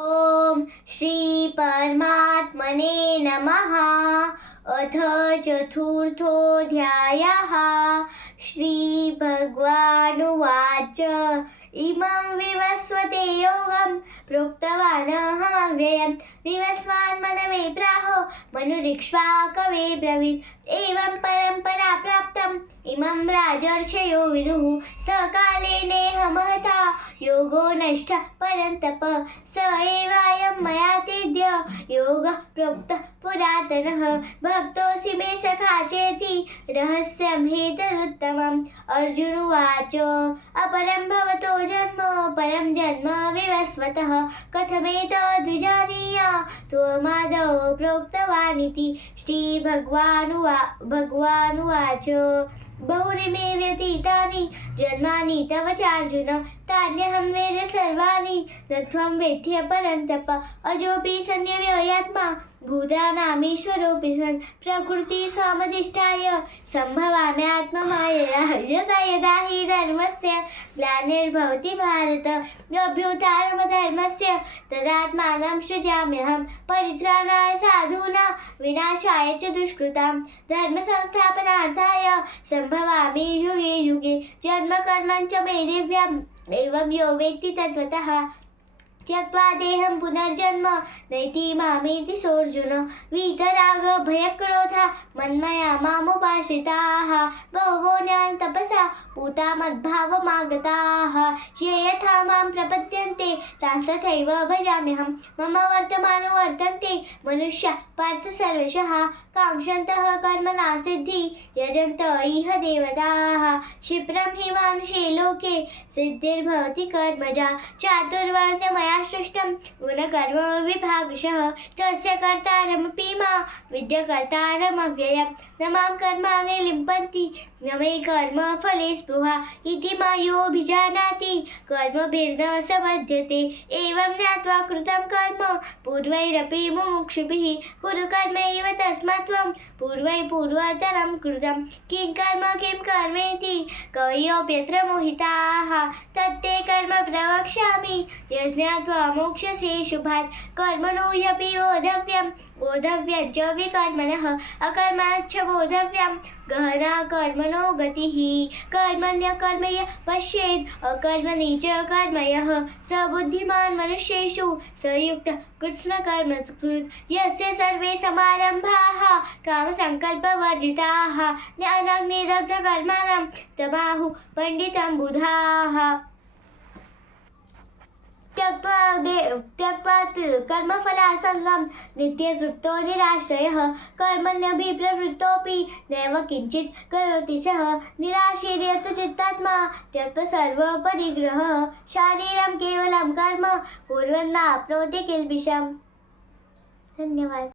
ओम श्री परमात्मने नमः। अथ चतुर्थोऽध्यायः। श्रीभगवानुवाच इमं विवस्वते योगं प्रोक्तवानहमव्ययं विवस्वान् मनवे प्राहो मनुरिक्ष्वाकवे ब्रवीत् एवं परम्परा प्राप्तम् इमं राजर्षयो विदुः सकाले नेह महता योगो नष्टः परन्तप स एवायं मया तेद्य योगः प्रोक्तः पुरातनः भक्तोऽसि मे सखा चेति रहस्यं ह्येतदुत्तमम्। अर्जुन उवाच अपरं भवतो जन्म परं जन्म विवस्वतः कथमेतद्विजानीया त्वमादौ प्रोक्तवानिति। भगवानुवाच बहुनि मे व्यतीतानि जन्मानि तव चार्जुन तान्यहं वेद सर्वाणि न त्वं वेत्थ्य परन्तप अजोऽपि सन्निव्ययात्मा भूतानामीश्वरोऽपि सन् प्रकृति स्वामधिष्ठाय सम्भवाम्यात्ममायया यदा यदा हि धर्मस्य ग्लानिर्भवति भारत अभ्युत्थानमधर्मस्य तदात्मानं सृजाम्यहं परित्राणाय साधूनां विनाशाय च दुष्कृतां धर्मसंस्थापनार्थाय सम्भवामि युगे युगे जन्म कर्मं च मे दिव्यम् एवं यो वेत्ति तत्त्वतः त्यक्त्वा देहं पुनर्जन्म नैति मामेति सोऽर्जुन। वीतराग भयक्रोधा मन्मया मामुपाश्रिताः बहवो ज्ञानतपसा पूता मद्भावमागताः ये यथा मां प्रपद्यन्ते तांस्तथैव भजाम्यहं मम वर्तमानो वर्तन्ते मनुष्याः पार्थ सर्वशः काङ्क्षन्तः कर्मणा सिद्धि यजन्त इह देवताः क्षिप्रं हि मानुषे लोके सिद्धिर्भवति कर्मजा चातुर्वर्ण्यमया सृष्टं गुणकर्म विभागशः तस्य कर्तारमपि मा विद्यकर्तारमव्ययं न मां कर्माणि लिम्पन्ति न मे कर्म फले स्पृहा इति मा योऽभिजानाति कर्मभिर्न स बध्यते एवं ज्ञात्वा कृतं कर्म पूर्वैरपि मुमुक्षुभिः कुरु कर्मैव तस्मात् त्वं पूर्वतरं कृतं किं कर्मेति कवयोऽप्यत्र मोहिताः तत्ते कर्म प्रवक्ष्यामि यज्ञात्वा मोक्ष्यसे शुभात् कर्मणो ह्यपि बोधव्यं च विकर्मणः अकर्मणश्च बोधव्यं गहना कर्मणो गतिः कर्मण्यकर्मय पश्येद् अकर्मणि च कर्मयः स बुद्धिमान् मनुष्येषु स युक्तः कृत्स्नकर्मकृत् यस्य सर्वे समारम्भाः कामसङ्कल्पवर्जिताः ज्ञानाग्निदग्धकर्माणं तमाहुः पण्डितं बुधाः। त्यक्त्वा कर्मफलासङ्गं नित्यतृप्तो निराश्रयः कर्मण्यभिप्रवृत्तोऽपि नैव किञ्चित् करोति सः निराशीर्यत चित्तात्मा त्यक्तसर्वपरिग्रहः शारीरं केवलं कर्म कुर्वन्नाप्नोति किल्बिषम्। धन्यवाद।